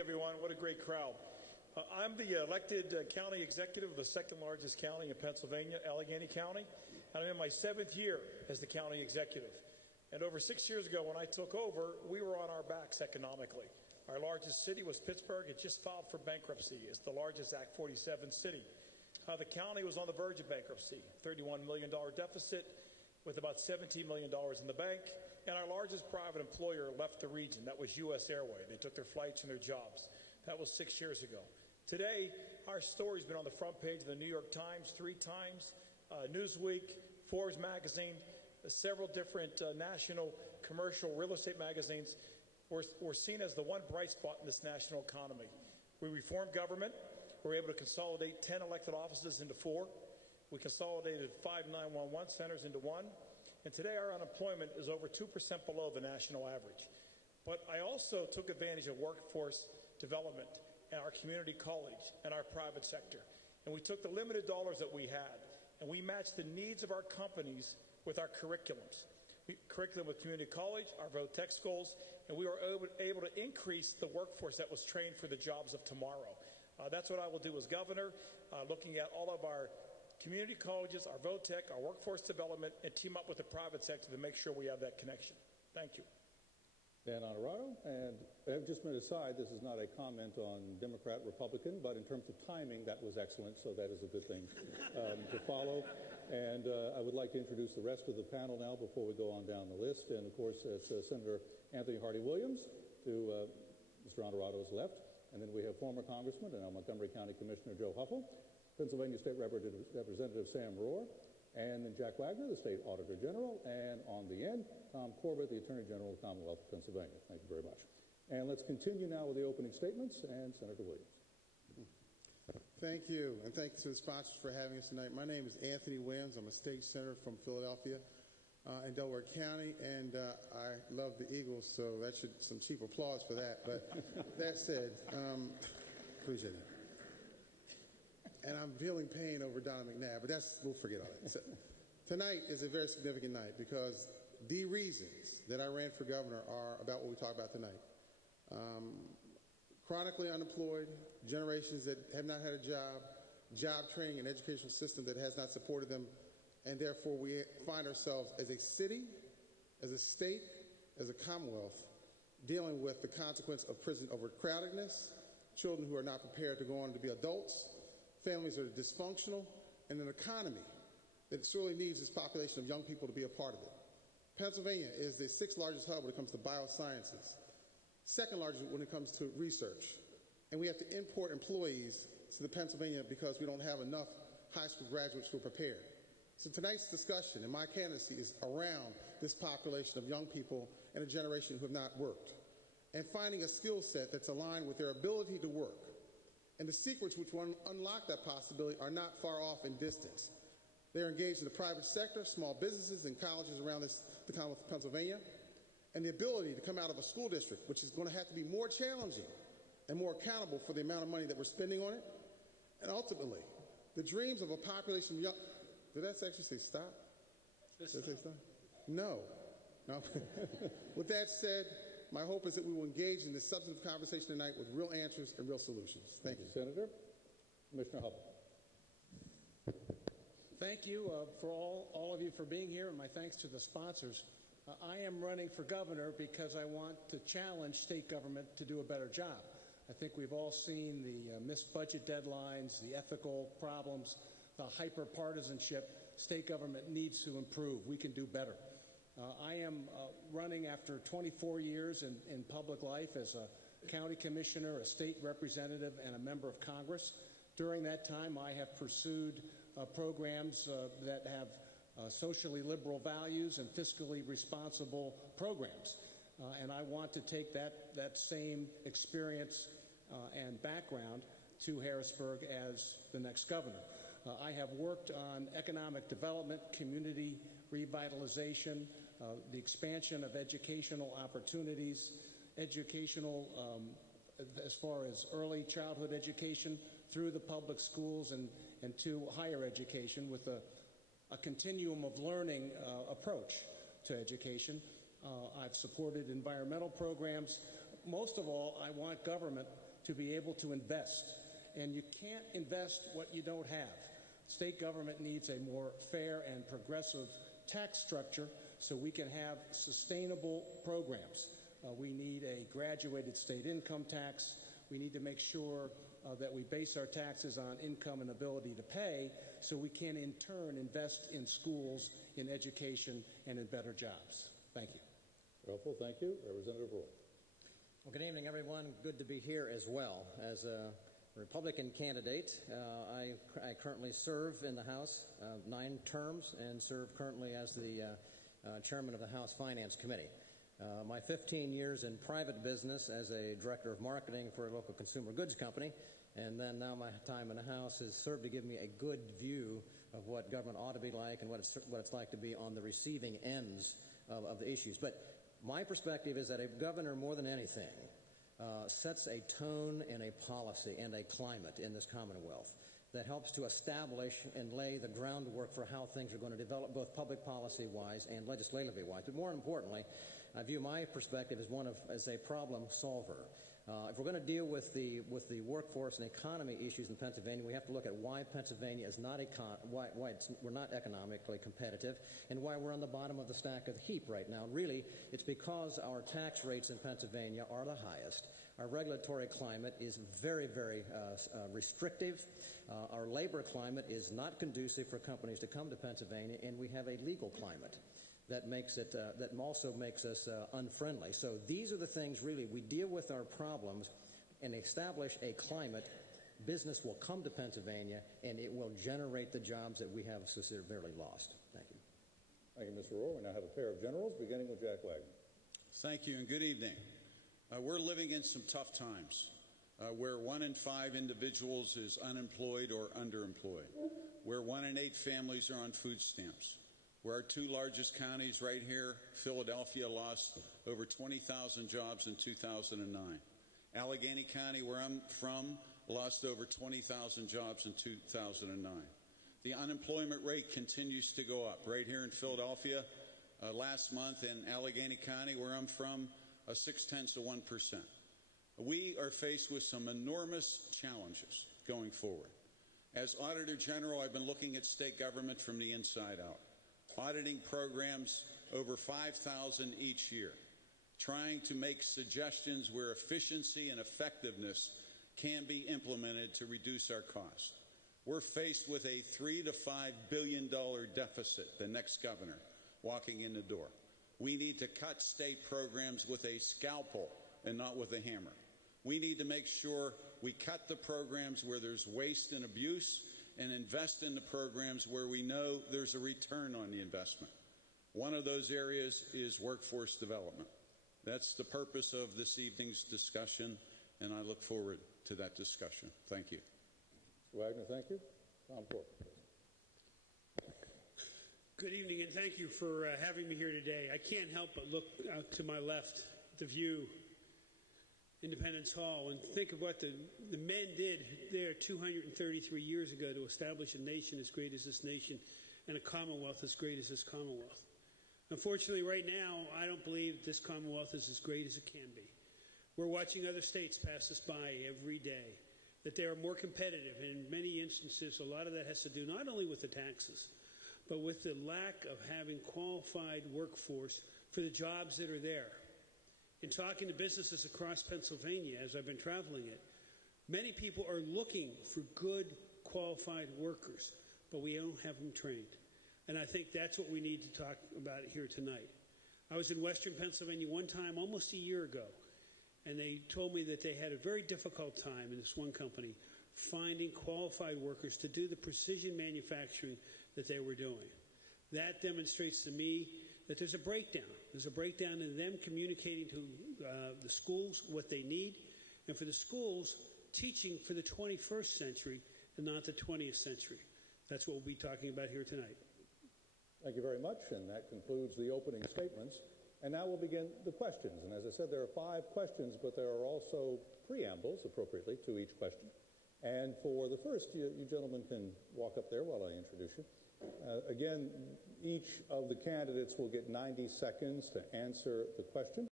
Everyone, what a great crowd. I'm the elected county executive of the second largest county in Pennsylvania, Allegheny County, and I'm in my 7th year as the county executive. And over 6 years ago when I took over, we were on our backs economically. Our largest city was Pittsburgh. It just filed for bankruptcy. It's the largest Act 47 city. The county was on the verge of bankruptcy, $31 million deficit with about $17 million in the bank. And our largest private employer left the region. That was U.S. Airways. They took their flights and their jobs. That was 6 years ago. Today, our story's been on the front page of the New York Times 3 times, Newsweek, Forbes magazine, several different national commercial real estate magazines. We're seen as the one bright spot in this national economy. We reformed government. We're able to consolidate 10 elected offices into 4. We consolidated 5 911 centers into 1. And today our unemployment is over 2% below the national average. But I also took advantage of workforce development and our community college and our private sector. And we took the limited dollars that we had and we matched the needs of our companies with our curriculums. Curriculum with community college, our vote tech schools, and we were able to increase the workforce that was trained for the jobs of tomorrow. That's what I will do as governor, looking at all of our community colleges, our vote tech, our workforce development, and team up with the private sector to make sure we have that connection. Thank you. Dan Honorado, and just an aside, this is not a comment on Democrat, Republican, but in terms of timing, that was excellent, so that is a good thing to follow. And I would like to introduce the rest of the panel now before we go on down the list. And, of course, it's Senator Anthony Hardy-Williams to Mr. Honorado's left. And then we have former Congressman and now Montgomery County Commissioner Joe Huffle, Pennsylvania State Representative Sam Rohr, and then Jack Wagner, the State Auditor General, and on the end, Tom Corbett, the Attorney General of the Commonwealth of Pennsylvania. Thank you very much. And let's continue now with the opening statements, and Senator Williams. Thank you, and thanks to the sponsors for having us tonight. My name is Anthony Williams. I'm a state senator from Philadelphia in Delaware County, and I love the Eagles, so that should some cheap applause for that. But that said, appreciate it. And I'm feeling pain over Donna McNabb, but we'll forget all that. So, tonight is a very significant night because the reasons that I ran for governor are about what we talk about tonight. Chronically unemployed, generations that have not had a job training and educational system that has not supported them, and therefore we find ourselves as a city, as a state, as a Commonwealth, dealing with the consequence of prison overcrowdedness, children who are not prepared to go on to be adults, families that are dysfunctional, and an economy that sorely needs this population of young people to be a part of it. Pennsylvania is the 6th largest hub when it comes to biosciences, 2nd largest when it comes to research. And we have to import employees to Pennsylvania because we don't have enough high school graduates who are prepared. So tonight's discussion and my candidacy is around this population of young people and a generation who have not worked, and finding a skill set that's aligned with their ability to work. And the secrets which will unlock that possibility are not far off in distance. They're engaged in the private sector, small businesses, and colleges around the Commonwealth of Pennsylvania, and the ability to come out of a school district, which is going to have to be more challenging and more accountable for the amount of money that we're spending on it. And ultimately, the dreams of a population of young... Did that actually say stop? Did it say stop? No. With that said, my hope is that we will engage in this substantive conversation tonight with real answers and real solutions. Thank you. Senator. Commissioner Hubbell. Thank you for all of you for being here, and my thanks to the sponsors. I am running for governor because I want to challenge state government to do a better job. I think we've all seen the missed budget deadlines, the ethical problems, the hyper-partisanship. State government needs to improve. We can do better. I am running after 24 years in public life as a county commissioner, a state representative, and a member of Congress. During that time, I have pursued programs that have socially liberal values and fiscally responsible programs. And I want to take that same experience and background to Harrisburg as the next governor. I have worked on economic development, community revitalization, the expansion of educational opportunities, as far as early childhood education through the public schools and to higher education with a continuum of learning approach to education. I've supported environmental programs, most of all, I want government to be able to invest. And you can't invest what you don't have. State government needs a more fair and progressive tax structure so we can have sustainable programs. We need a graduated state income tax. We need to make sure that we base our taxes on income and ability to pay so we can in turn invest in schools, in education, and in better jobs. Thank you. Helpful, thank you. Representative Roy. Well, good evening, everyone. Good to be here as well. As a Republican candidate, I currently serve in the House 9 terms and serve currently as the chairman of the House Finance Committee. My 15 years in private business as a director of marketing for a local consumer goods company, and then now my time in the House has served to give me a good view of what government ought to be like and what it's like to be on the receiving ends of the issues. But my perspective is that a governor, more than anything, sets a tone and a policy and a climate in this Commonwealth that helps to establish and lay the groundwork for how things are going to develop, both public policy-wise and legislatively-wise. But more importantly, I view my perspective as a problem solver. If we're going to deal with the workforce and economy issues in Pennsylvania, we have to look at why Pennsylvania is not we're not economically competitive and why we're on the bottom of the stack of the heap right now. Really, it's because our tax rates in Pennsylvania are the highest. Our regulatory climate is very, very restrictive. Our labor climate is not conducive for companies to come to Pennsylvania, and we have a legal climate that makes it that also makes us unfriendly. So these are the things, really, we deal with our problems and establish a climate. Business will come to Pennsylvania, and it will generate the jobs that we have so severely lost. Thank you. Thank you, Mr. Rohr. We now have a pair of generals, beginning with Jack Wagner. Thank you, and good evening. We're living in some tough times where 1 in 5 individuals is unemployed or underemployed, where 1 in 8 families are on food stamps, where our 2 largest counties right here, Philadelphia, lost over 20,000 jobs in 2009. Allegheny County, where I'm from, lost over 20,000 jobs in 2009. The unemployment rate continues to go up. Right here in Philadelphia, last month in Allegheny County, where I'm from, 0.6%. We are faced with some enormous challenges going forward. As Auditor General, I've been looking at state government from the inside out, auditing programs over 5,000 each year, trying to make suggestions where efficiency and effectiveness can be implemented to reduce our costs. We're faced with a $3 to $5 billion deficit, the next governor walking in the door. We need to cut state programs with a scalpel and not with a hammer. We need to make sure we cut the programs where there's waste and abuse and invest in the programs where we know there's a return on the investment. One of those areas is workforce development. That's the purpose of this evening's discussion, and I look forward to that discussion. Thank you. Mr. Wagner, thank you. Tom Corp. Good evening, and thank you for having me here today. I can't help but look out to my left at the view, Independence Hall, and think of what the men did there 233 years ago to establish a nation as great as this nation and a Commonwealth as great as this Commonwealth. Unfortunately, right now, I don't believe this Commonwealth is as great as it can be. We're watching other states pass us by every day, that they are more competitive, and in many instances, a lot of that has to do not only with the taxes, but with the lack of having qualified workforce for the jobs that are there. In talking to businesses across Pennsylvania, as I've been traveling it, many people are looking for good, qualified workers, but we don't have them trained. And I think that's what we need to talk about here tonight. I was in Western Pennsylvania one time almost a year ago, and they told me that they had a very difficult time in this one company finding qualified workers to do the precision manufacturing that they were doing. That demonstrates to me that there's a breakdown. There's a breakdown in them communicating to the schools what they need, and for the schools, teaching for the 21st century and not the 20th century. That's what we'll be talking about here tonight. Thank you very much, and that concludes the opening statements. And now we'll begin the questions. And as I said, there are 5 questions, but there are also preambles, appropriately, to each question. And for the first, you gentlemen can walk up there while I introduce you. Again, each of the candidates will get 90 seconds to answer the question.